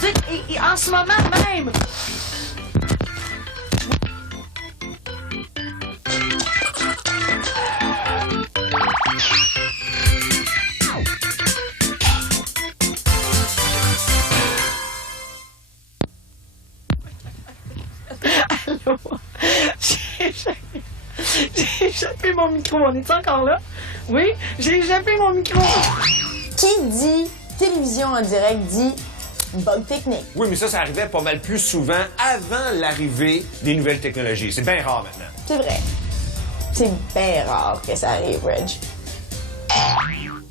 Dites, en ce moment même. Allô? J'ai échappé mon micro. On est encore là? Oui, j'ai échappé mon micro. Qui dit télévision en direct dit bug technique. Oui, mais ça arrivait pas mal plus souvent avant l'arrivée des nouvelles technologies. C'est bien rare maintenant. C'est vrai. C'est bien rare que ça arrive, Reg.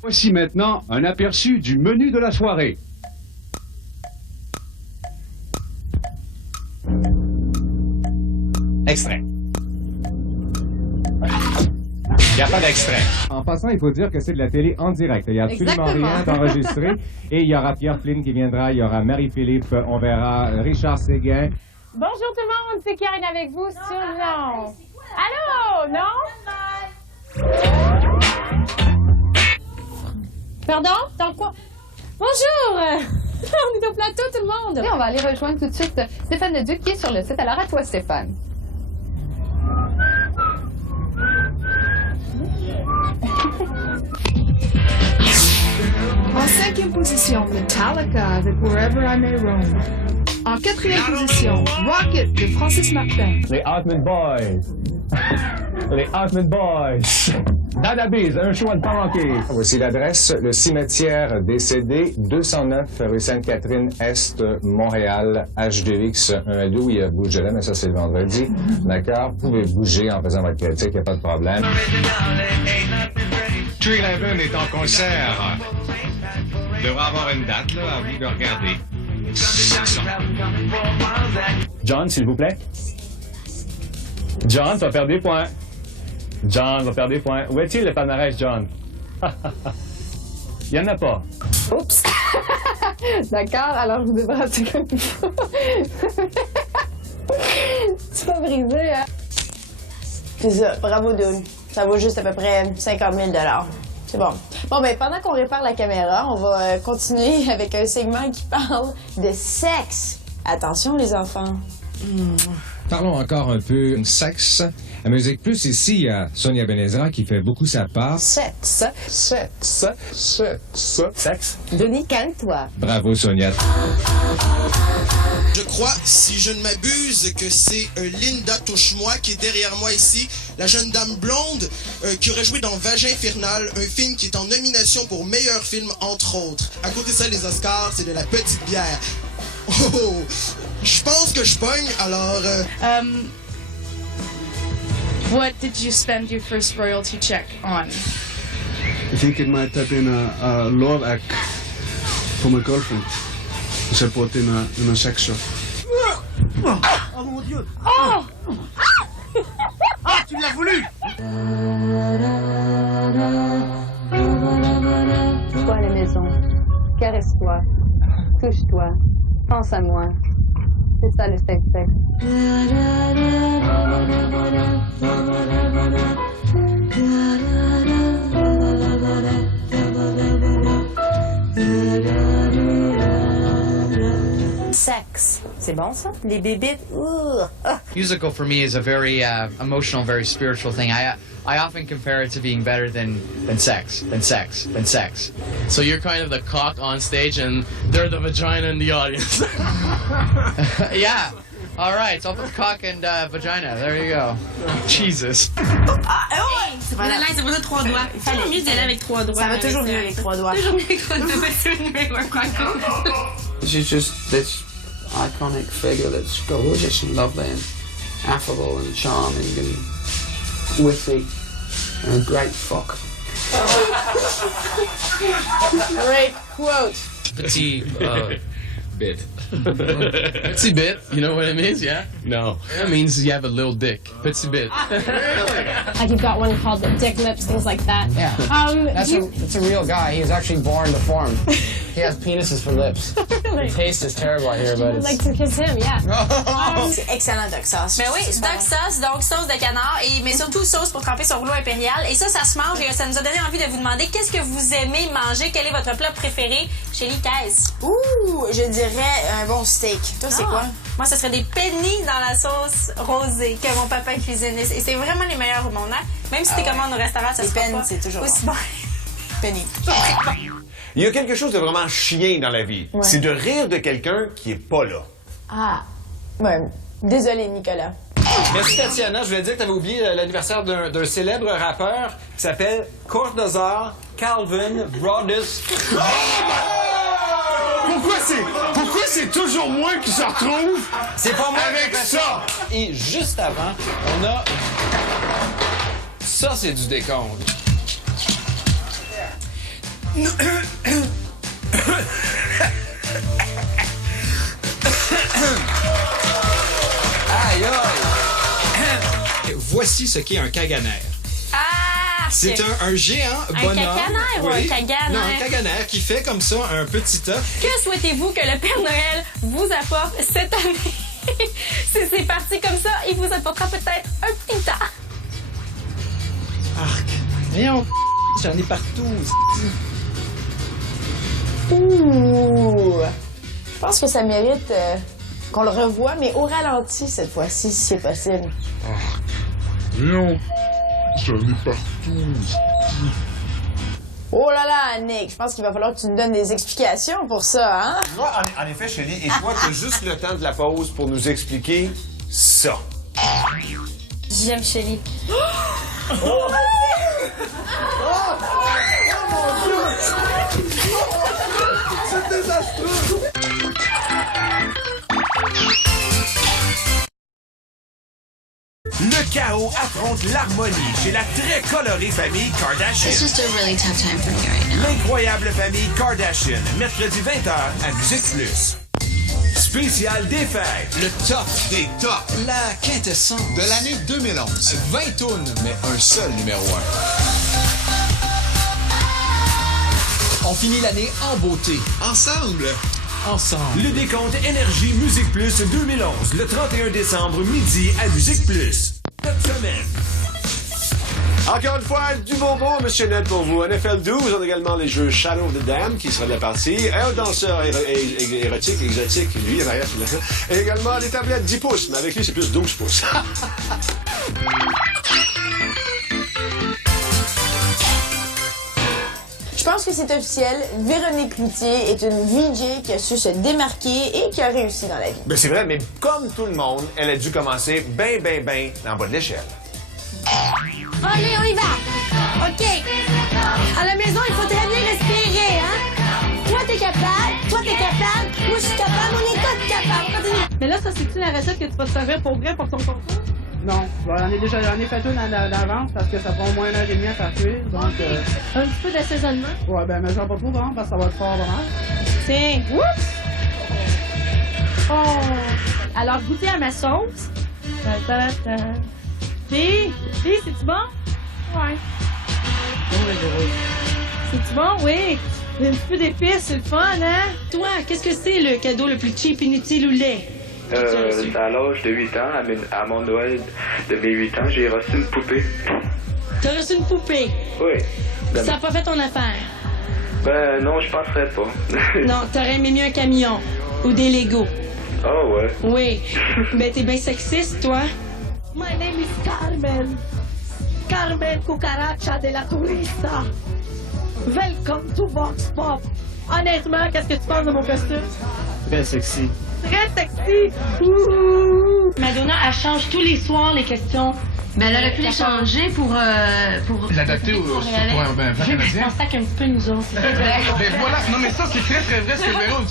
Voici maintenant un aperçu du menu de la soirée. Extrait. Il n'y a pas d'extrait. En passant, il faut dire que c'est de la télé en direct. Il n'y a absolument rien d'enregistré. Et il y aura Pierre Flynn qui viendra, il y aura Marie-Philippe, on verra Richard Séguin. Bonjour tout le monde, c'est Karine avec vous sur Lyon. Allô, non? Pardon? Dans quoi? Bonjour! On est au plateau, tout le monde! Et on va aller rejoindre tout de suite Stéphane Leduc qui est sur le site. Alors à toi, Stéphane. En 5e position, Metallica avec Wherever I May Roam. En 4e position, Rocket de Francis Martin. Les Hartman Boys. Les Hartman Boys. Dans la bise, un choix de pas manquer. Voici l'adresse, le cimetière décédé, 209 rue Sainte-Catherine-Est, Montréal, H2X 1 2. Il bougerait, mais ça c'est le vendredi. D'accord? Vous pouvez bouger en faisant votre critique, il n'y a pas de problème. Tree Eleven est en concert. Il devra avoir une date, là, à vous de regarder. John, s'il vous plaît. John, tu vas perdre des points. John va perdre des points. Où est-il le palmarès, John? Il n'y en a pas. Oups! D'accord, alors je vous débarrasse comme il faut. Tu vas briser, hein? C'est ça, bravo Dune. Ça vaut juste à peu près 50 000 $. C'est bon. Bon, ben pendant qu'on répare la caméra, on va continuer avec un segment qui parle de sexe. Attention les enfants. Parlons encore un peu de sexe. À Musique Plus, ici, il y a Sonia Benezra qui fait beaucoup sa part. Sexe. Sexe. Denis, calme-toi. Bravo, Sonia. Je crois, si je ne m'abuse, que c'est Linda Touche-moi qui est derrière moi ici, la jeune dame blonde qui aurait joué dans Vagin Infernal, un film qui est en nomination pour meilleur film, entre autres. À côté de ça, les Oscars, c'est de la petite bière. Oh, je pense que je pogne, alors... What did you spend your first royalty check on? I think it might have been a love act for my girlfriend. She put in a sex shop. Oh mon Dieu! Oh! Ah, tu l'as voulu! Toi à la maison, caresse-toi, touche-toi, pense à moi. C'est ça le sexe. Sexe. C'est bon ça? Les bébites? Musical for me is a very emotional, very spiritual thing. I often compare it to being better than sex. So you're kind of the cock on stage and they're the vagina in the audience. Yeah. All right, so I'll put cock and vagina. There you go. Jesus. C'est pas là, c'est pas 3 doigts. Ça va mieux d'aller avec 3 doigts. Ça va toujours mieux avec 3 doigts. Toujours mieux avec 3 doigts. She's just this iconic figure that's gorgeous and lovely and affable and charming and witty and a great fuck. Great quote. Petit bit. Petit bit, you know what it means, yeah? No. It means you have a little dick. Petit bit. Really? Like you've got one called Dick Lips, things like that. Yeah. That's a real guy. He was actually born deformed. He has penises for lips. The taste is terrible here, but I'd it's... like to kiss him, yeah. C'est excellent, Doc Sauce. Mais oui, C'est Doc Sauce, donc sauce de canard, mais surtout sauce pour tremper son rouleau impérial. Et ça se mange et ça nous a donné envie de vous demander qu'est-ce que vous aimez manger, quel est votre plat préféré chez Licaise. Ouh, je dirais un bon steak. Toi, c'est quoi? Moi, ce serait des pennies dans la sauce rosée que mon papa cuisine. Et c'est vraiment les meilleurs au monde. Hein? Même si t'es commandes au restaurant, ça se passe pas c'est toujours aussi bon. Penny. Il y a quelque chose de vraiment chien dans la vie. Ouais. C'est de rire de quelqu'un qui est pas là. Ah, ouais. Désolé, Nicolas. Merci Tatiana, je voulais dire que tu avais oublié l'anniversaire d'un célèbre rappeur qui s'appelle Cortazar Calvin Broadus. Pourquoi c'est toujours moi qui se retrouve C'est pas moi avec ça? Et juste avant, on a... Ça, c'est du décompte. Aïe, aïe! Voici ce qu'est un caganaire. Ah! C'est un géant bonhomme. Un caganaire ou un caganaire? Non, un caganaire qui fait comme ça un petit œuf. Que souhaitez-vous que le Père Noël vous apporte cette année? Si c'est parti comme ça, il vous apportera peut-être un petit tas. Arc. Voyons, j'en ai partout. Ouh! Je pense que ça mérite qu'on le revoie, mais au ralenti cette fois-ci, si c'est possible. Non, j'en ai partout. Oh là là, Nick, je pense qu'il va falloir que tu nous donnes des explications pour ça, hein? Moi, en effet, Shelly, et toi, t'as juste le temps de la pause pour nous expliquer ça. J'aime Shelly. Oh! C'est désastreux! Le chaos affronte l'harmonie chez la très colorée famille Kardashian. It's just a really tough time for me right now. L'incroyable famille Kardashian, mercredi 20h à Musique Plus. Spécial des fêtes. Le top des tops. La quintessence. De l'année 2011. 20 tonnes, mais un seul numéro 1. On finit l'année en beauté. Ensemble. Le décompte Énergie Musique Plus 2011, le 31 décembre, midi à Musique Plus. Cette semaine. Encore une fois, du bonbon, Monsieur Net pour vous. NFL 12, on a également les jeux Shadow of the Dam qui sera de la partie. Un danseur érotique, exotique, lui, derrière. Et également des tablettes 10 pouces, mais avec lui, c'est plus 12 pouces. Je pense que c'est officiel. Véronique Cloutier est une VJ qui a su se démarquer et qui a réussi dans la vie. Ben c'est vrai, mais comme tout le monde, elle a dû commencer ben en bas de l'échelle. Allez, on y va! OK. À la maison, il faut très bien respirer, hein? Toi, t'es capable. Moi, je suis capable. On est tous capables. On continue. Mais là, ça, c'est-tu la recette que tu vas te servir pour vrai pour ton concours? Non, j'en ai fait une d'avance parce que ça prend au moins 1h30 à faire cuire. Donc, Un petit peu d'assaisonnement? ouais, ben, mais j'en pas trop grand parce que ça va être fort vraiment. Tiens, oups! Oh! Alors, goûtez à ma sauce. Puis, c'est-tu bon? Ouais. C'est-tu bon? Oui. Il y a un petit peu d'épices, c'est le fun, hein? Toi, qu'est-ce que c'est le cadeau le plus cheap, inutile ou laid? À l'âge de 8 ans, à mon Noël de mes 8 ans, j'ai reçu une poupée. T'as reçu une poupée? Oui. Ça n'a pas fait ton affaire? Ben non, je penserais pas. Non, t'aurais aimé mieux un camion ou des Legos. Oh ouais. Oui. Ben t'es bien sexiste, toi. My name is Carmen. Carmen Cucaracha de la Turista. Welcome to Vox Pop. Honnêtement, qu'est-ce que tu penses de mon costume? Très sexy. Très sexy! Ouh! Madonna, elle change tous les soirs les questions. Ben, elle aurait pu les changer pour l'adapter au plan canadien. On sac un petit peu nous autres. Ben voilà, non mais ça c'est très vrai ce que Véro,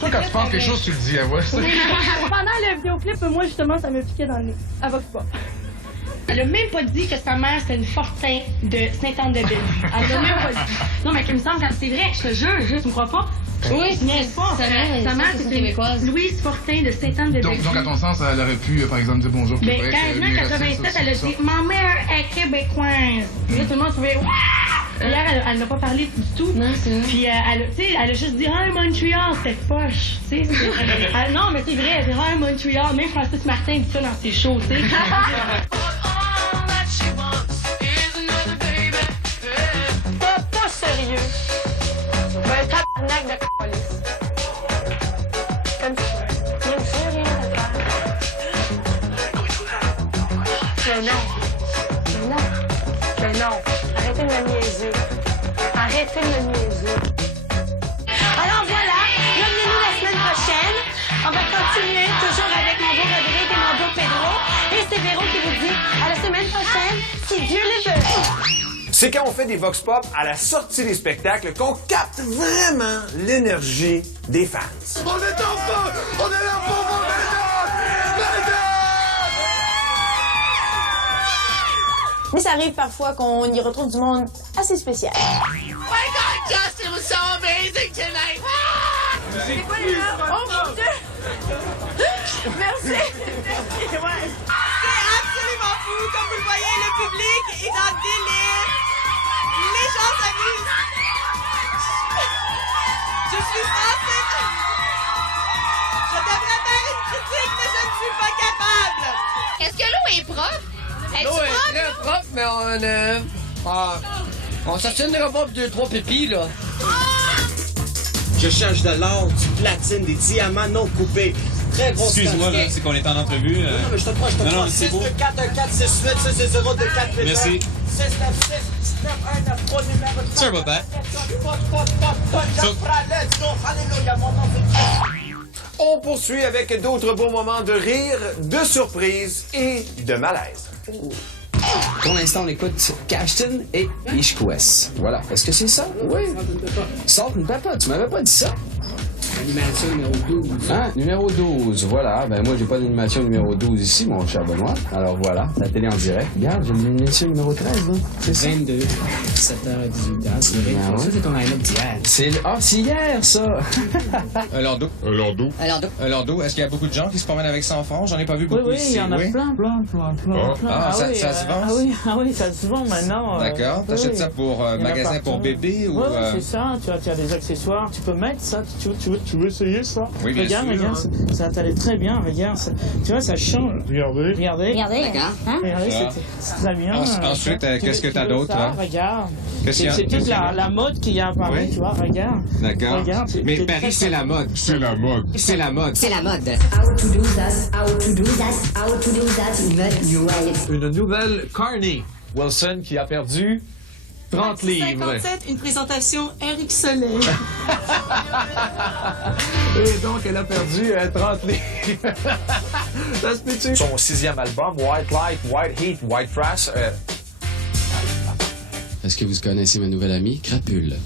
toi quand tu penses quelque chose tu le dis à voix. Pendant le vidéoclip, moi justement ça me piquait dans le nez. Elle va pas. Elle a même pas dit que sa mère c'était une Fortin de Sainte-Anne-de-Ville. Elle a même pas dit. Non mais il me semble que c'est vrai, je te jure, tu me crois pas? Oui, n'est-ce pas? Sa mère, c'est une québécoise. Louise Fortin de Sainte-Anne-de-Bellevue. Donc, à ton sens, elle aurait pu, par exemple, dire bonjour Québec. Ben, quasiment 87, elle a dit « Ma mère est québécoise ». Là, tout le monde trouvait « Waouh! » Hier, elle n'a pas parlé du tout. Non, c'est vrai. Puis, elle a juste dit « Ah, Montréal, c'était poche. » Tu sais, non, mais c'est vrai, c'est « Ah, Montréal. » Même Francis Martin dit ça dans ses shows, tu sais. Pas sérieux. Ben, tabarnak de c***lisse. Comme ça. Même ça, rien à faire. Mais non. Mais non. Arrêtez de me niaiser. Arrêtez de me niaiser. Alors voilà, revenez-nous la semaine prochaine. On va continuer toujours avec mon beau Rodrigue et mon beau Pedro. Et c'est Véro qui vous dit à la semaine prochaine, si Dieu le veut. C'est quand on fait des vox pop à la sortie des spectacles qu'on capte vraiment l'énergie des fans. On est en feu! On est là pour vous, Mais ça arrive parfois qu'on y retrouve du monde assez spécial. Oh my God, Justin was so amazing tonight! C'est quoi les gars? Oh mon Dieu! Merci! C'est absolument fou! Comme vous le voyez, le public est en délire! Les gens s'amusent! Je suis enceinte! Je devrais faire une critique, mais je ne suis pas capable! Est-ce que l'eau est propre? L'eau est très propre, mais on s'assinera pas pour 2-3 pépis, là. Je cherche de l'or, du platine, des diamants non coupés. Très grosse Excuse-moi, là, c'est qu'on est en entrevue. Non, mais je te crois, Non, c'est beau. 6241468 Merci. 696-1919 numéro 3. Sorry about that. On poursuit avec d'autres beaux moments de rire, de surprise et de malaise. Pour l'instant, on écoute Cashton et Ishkwes. Voilà. Est-ce que c'est ça? Oui. Salt and Pepper, tu m'avais pas dit ça? Animation numéro 12. Hein? Numéro 12, voilà. Ben moi, j'ai pas d'animation numéro 12 ici, mon cher Benoît. Alors voilà, la télé en direct. Regarde, j'ai l'animation numéro 13, là. C'est ça? 22, 7h à 18h. Ça, c'est ton line-up d'hier. C'est hier, ça! Un landau. Est-ce qu'il y a beaucoup de gens qui se promènent avec ça en France? J'en ai pas vu beaucoup ici. Oui, il y en a plein. Ah, ça se vend? Ah oui, ça se vend maintenant. D'accord. T'achètes ça pour magasin pour bébé ou... Oui, c'est ça. Tu as des accessoires. Tu peux mettre ça. Tu veux essayer ça? Oui, bien sûr. Regarde, ça t'allait très bien. Regarde, tu vois, ça change. Regardez. D'accord. Hein? Regardez, c'est très bien. Ensuite, qu'est-ce que t'as d'autre, là? Regarde. C'est toute la mode qu'il y a à Paris, tu vois, regarde. D'accord. Mais Paris, c'est la mode. C'est la mode. C'est la mode. How to do that, how to do that, how to do that in the new way. Une nouvelle Carney Wilson qui a perdu 30 livres. 57, une présentation Eric Soleil. Et donc, elle a perdu 30 livres. Ça se peut-tu? Son 6e album, White Light, White Heat, White Trash. Est-ce que vous connaissez ma nouvelle amie, Crapule?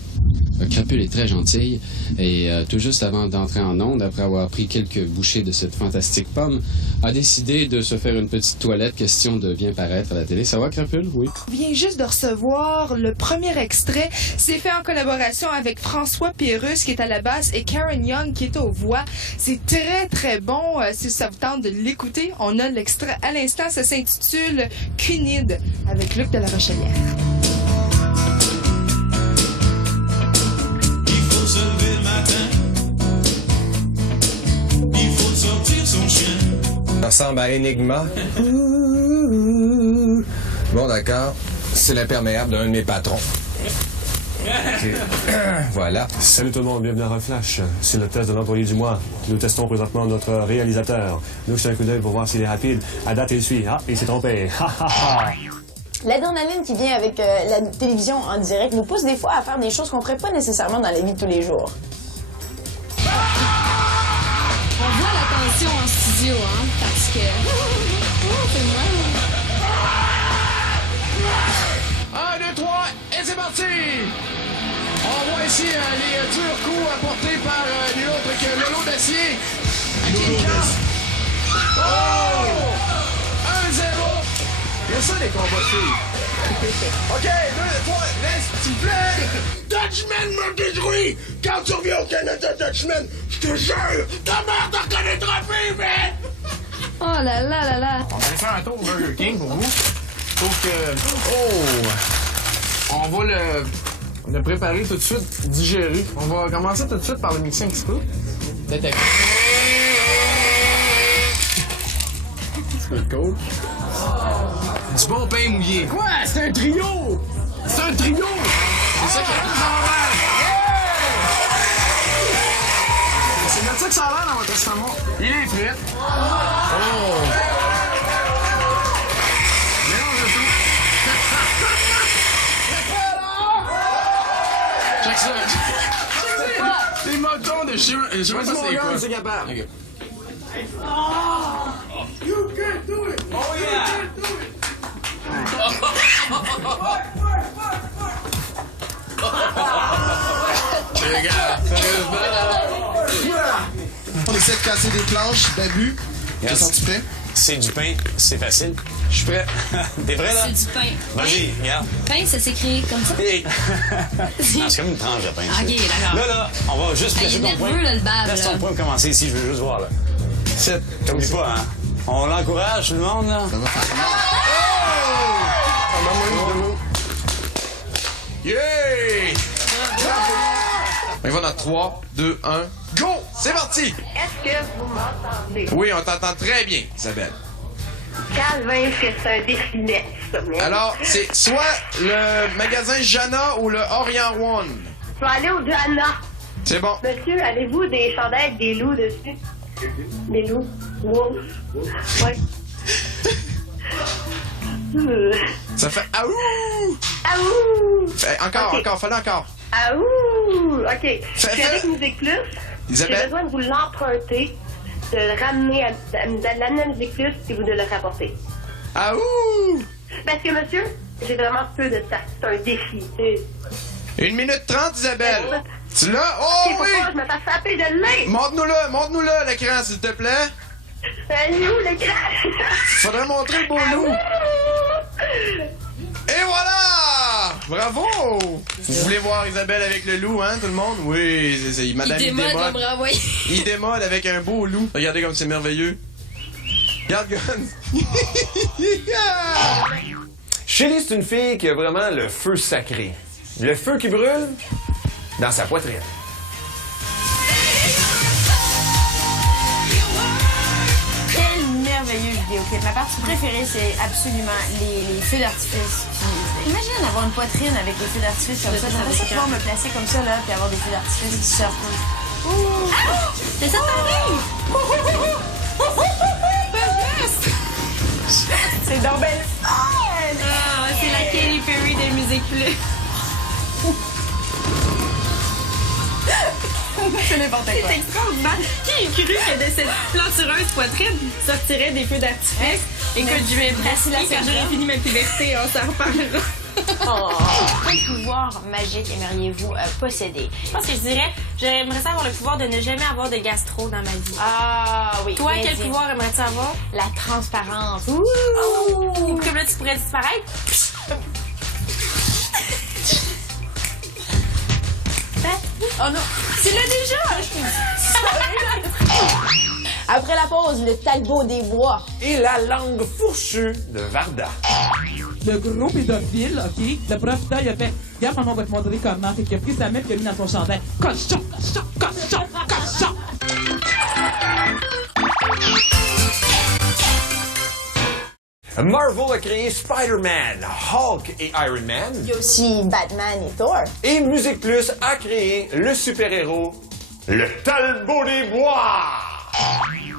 Crapule est très gentille et tout juste avant d'entrer en onde, après avoir pris quelques bouchées de cette fantastique pomme, a décidé de se faire une petite toilette, question de bien paraître à la télé. Ça va, Crapule? Oui. On vient juste de recevoir le premier extrait. C'est fait en collaboration avec François Pérusse qui est à la basse et Karen Young qui est aux voix. C'est très très bon. Si ça vous tente de l'écouter, on a l'extrait à l'instant. Ça s'intitule Cunide avec Luc de la Rochelière. Se lever le matin, il faut sortir son chien. Ça ressemble à Enigma. Bon, d'accord. C'est l'imperméable d'un de mes patrons. Okay. Voilà. Salut tout le monde, bienvenue à Reflash. C'est le test de l'employé du mois. Nous testons présentement notre réalisateur. Nous jetons un coup d'œil pour voir s'il est rapide. À date, il suit. Ah, il s'est trompé. L'adrénaline qui vient avec la télévision en direct nous pousse des fois à faire des choses qu'on ne ferait pas nécessairement dans la vie de tous les jours. On voit la tension en studio, hein, parce que... c'est moi. 1, 2, 3, et c'est parti! On voit ici les durs coups apportés par nul autre que Lolo d'acier. Oh! 1-0! Il y a ça, les combats de filles. OK, 2, 3, laisse, s'il vous plaît. Dutchman me détruit! Quand tu reviens au Canada, Dutchman, je te jure, ta mère te reconnaîtra plus, mais... Oh là là là là! On va aller faire un tour au Burger King pour vous. Sauf que... Oh! On va le préparer tout de suite, digérer. On va commencer tout de suite par le mixer un petit peu. Peut-être. C'est le coach. Du bon pain mouillé. Quoi? C'est un trio! C'est un trio! C'est ça qui a plus d'envers! C'est notre ça que ça a l'air dans votre estomac. Il est frit. Oh! Mélange tout. Check ça. Les motons de chien. Je sais pas si c'est quoi. C'est capable. Okay. You can't do it! Oh yeah! Les gars, on essaie de casser des planches, Babu. Yes. Sont-tu prêt? C'est du pain, c'est facile. Je suis prêt. T'es prêt, là? C'est du pain. Vas-y, regarde. Pain, ça s'écrit comme ça. Non, c'est comme une tranche de pain. Ok, d'accord. Là, on va juste placer ton point. Il est nerveux, là, le bab. Laisse ton point pour commencer ici, je veux juste voir, là. T'oublies pas, hein? On l'encourage, tout le monde, là. Ça va faire mal. Yeah! On y va dans 3, 2, 1, go! C'est parti! Est-ce que vous m'entendez? Oui, on t'entend très bien, Isabelle. Calvin, c'est un défilé, ça. Alors, c'est soit le magasin Jana ou le Orient One. Je vais aller au Jana. C'est bon. Monsieur, avez-vous des chandails avec des loups dessus? Des loups? Wolf? Ouais. Ça fait aouh! Aouh! Encore, okay. encore, fais-le encore. Aouh! OK. Je suis avec Musique Plus. Isabelle? J'ai besoin de vous l'emprunter, de le ramener à l'amener à Musique Plus et vous de le rapporter. Aouh! Parce que, monsieur, j'ai vraiment peu de temps. C'est un défi. 1 minute 30, Isabelle. Tu l'as? Oh okay, oui! Je me fais saper de l'œil. Montre-nous-le, l'écran, s'il te plaît. Elle est où, l'écran? Faudrait montrer le beau loup. Et voilà! Bravo! Vous voulez voir Isabelle avec le loup, hein, tout le monde? Oui, c'est madame, il démode. Il démode avec un beau loup. Regardez comme c'est merveilleux. Regarde, Gun. Shelly, c'est une fille qui a vraiment le feu sacré. Le feu qui brûle dans sa poitrine. Quel merveilleux vidéoclip. Ma partie préférée, c'est absolument les feux d'artifice. Imagine avoir une poitrine avec les feux d'artifice comme ça. J'aimerais ça pouvoir me placer comme ça, là, puis avoir des feux d'artifice qui sortent. Ah! C'est ça, t'arrives! C'est donc belle. Ah, c'est la Katy Perry des Musiques Plus. C'est n'importe quoi. C'est extraordinaire. Qui eût cru que de cette plantureuse poitrine sortirait des feux d'artifice? Écoute, je vais brasser quand j'aurai fini ma puberté, on s'en reparlera. Quel pouvoir magique aimeriez-vous posséder? Je pense que je dirais, j'aimerais ça avoir le pouvoir de ne jamais avoir de gastro dans ma vie. Ah oui. Toi, quel pouvoir aimerais-tu avoir? La transparence. Ouh! Comme là, tu pourrais disparaître. Oh non! C'est là déjà! Après la pause, le Talbot des Bois. Et la langue fourchue de Varda. Le gros pédophile, OK, le professeur, il a fait « Regarde, maman, on va te montrer comment. » Fait qu'il a pris sa main et il a mis dans son chandail. Cochon, cochon, cochon, cochon! Marvel a créé Spider-Man, Hulk et Iron Man. Il y a aussi Batman et Thor. Et Musique Plus a créé le super-héros, le Talbot des Bois.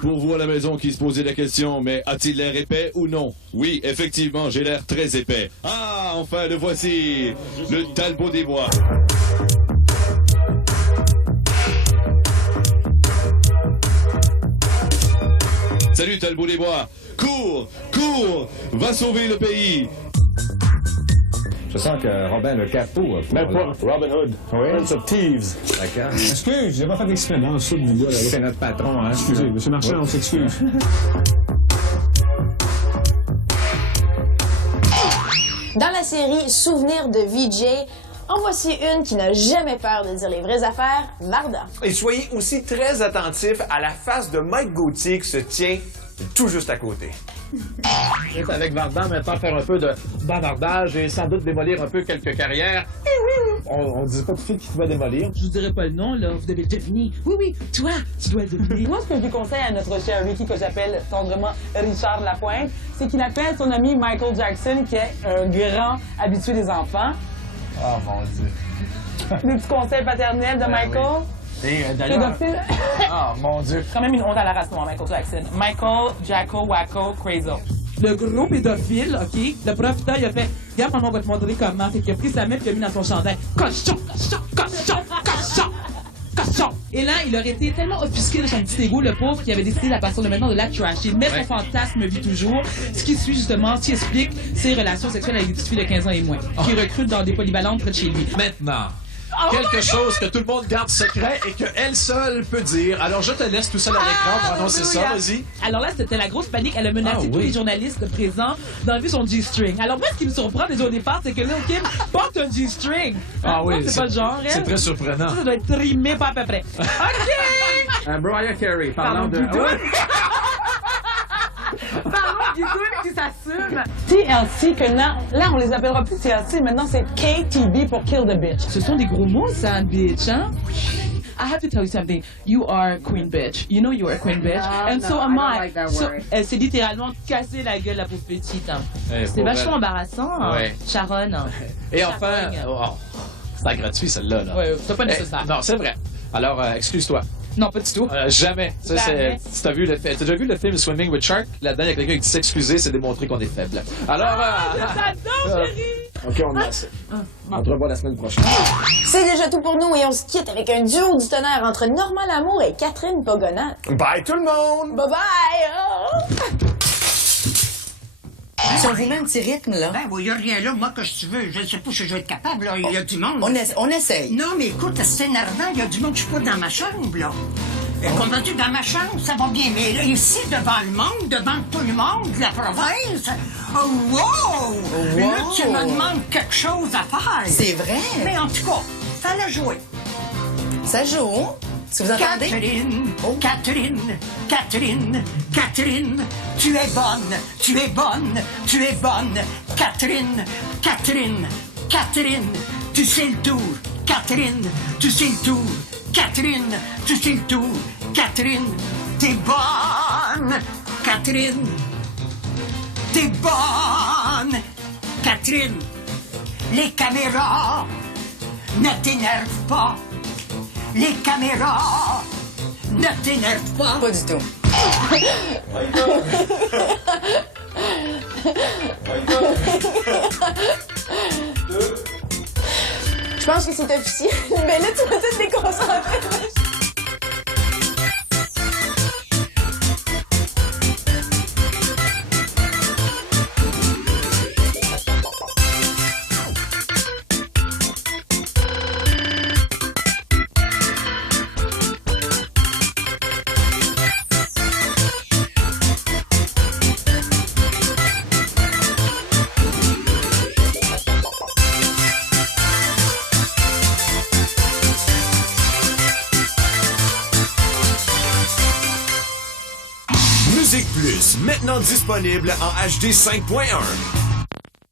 Pour vous à la maison qui se posait la question, mais a-t-il l'air épais ou non? Oui, effectivement, j'ai l'air très épais. Ah, enfin, le voici, le Talbot des Bois. Salut Talbot des Bois. Cours, cours, va sauver le pays. Je sens que Robin le capot. Mais pas Robin Hood. Oui. Prince of Thieves. D'accord. Excuse, j'ai pas fait exprès dans le sous du gars là. C'est notre patron, hein. Excusez, monsieur Marchand, on s'excuse. Dans la série Souvenirs de VJ, en voici une qui n'a jamais peur de dire les vraies affaires, Varda. Et soyez aussi très attentifs à la face de Mike Gauthier qui se tient c'est tout juste à côté. Avec Vardan, maintenant, faire un peu de bavardage et sans doute démolir un peu quelques carrières. On disait pas tout de suite qui pouvait démolir. Je vous dirai pas le nom, là. Vous devez le deviner. Oui, toi, tu dois le deviner. Moi, ce que je conseille à notre cher Ricky, que j'appelle tendrement Richard Lapointe, c'est qu'il appelle son ami Michael Jackson, qui est un grand habitué des enfants. Oh, mon Dieu. Des petits conseils paternels de Michael. Et d'ailleurs... Oh, mon Dieu. Quand même une honte à la race noire, Michael Jackson. Michael, Jacko, Wacko, Crazo. Le gros pédophile, OK? Le profiteur, il a fait « Regarde, maman, on va te montrer comment. » Fait qu'il a pris sa main et il l'a mis dans son chandail. « Cochon, cochon, cochon, cochon, cochon! » Et là, il aurait été tellement offusqué de son petit égo, le pauvre, qu'il avait décidé à partir de maintenant de la trasher. Mais son fantasme vit toujours. Ce qui suit, justement, ce qui explique ses relations sexuelles avec des petites filles de 15 ans et moins, qui recrutent dans des polyvalentes près de chez lui. Maintenant, quelque chose que tout le monde garde secret et qu'elle seule peut dire. Alors, je te laisse tout seul à l'écran pour annoncer ça. Vas-y. Alors là, c'était la grosse panique. Elle a menacé tous les journalistes présents d'enlever son G-string. Alors moi, ce qui me surprend déjà au départ, c'est que Lil Kim porte un G-string. Ah oui, c'est pas le genre. C'est très surprenant. Ça doit être trimé pas à peu près. OK! Mariah Carey, parlant de... Parlons du goût qui s'assume. TLC, que là, on les appellera plus TLC, maintenant c'est KTB pour Kill the Bitch. Ce sont des gros mots, ça, bitch, hein? I have to tell you something. You are queen bitch. You know you are queen bitch. And so am I. Like that So, word. elle s'est littéralement cassé la gueule, la pauvre petite. Hein. C'était pauvre vachement elle. embarrassant, Ouais. Sharon. Et enfin... c'était gratuit, celle-là. Là. Ouais, c'est pas nécessaire. Non, c'est vrai. Alors, excuse-toi. Non, pas du tout. Jamais. Ça, Jamais. si t'as déjà vu le film Swimming with Shark? Là-dedans, il y a quelqu'un qui dit s'excuser, c'est démontrer qu'on est faible. Alors, j'adore, chérie! OK, on a assez. On te revoit la semaine prochaine. C'est déjà tout pour nous et on se quitte avec un duo du tonnerre entre Normand Lamour et Catherine Pogonat. Bye tout le monde! Bye bye! Si on vous met un petit rythme, là. Ben oui, il n'y a rien là, moi, que tu veux. Je ne sais pas si je vais être capable, là. Il y a du monde. On essaye. Non, mais écoute, c'est énervant. Il y a du monde, je suis pas dans ma chambre, là. Comprends-tu, dans ma chambre, ça va bien. Mais là, ici, devant le monde, devant tout le monde, la province. Oh, wow! Là, tu me demandes quelque chose à faire. C'est vrai. Mais en tout cas, ça l'a joué. Ça joue. Si vous entendez? Catherine, tu es bonne, tu es bonne, tu es bonne. Catherine, tu sais le tour. Catherine, tu sais le tour. Catherine, tu sais le tour. Catherine, t'es bonne. Catherine, t'es bonne. Catherine, les caméras ne t'énervent pas. Les caméras ne t'énervent pas. Pas du tout. Je pense que c'est officiel, mais là, tu vas tout déconcentrer. Musique Plus, maintenant disponible en HD 5.1.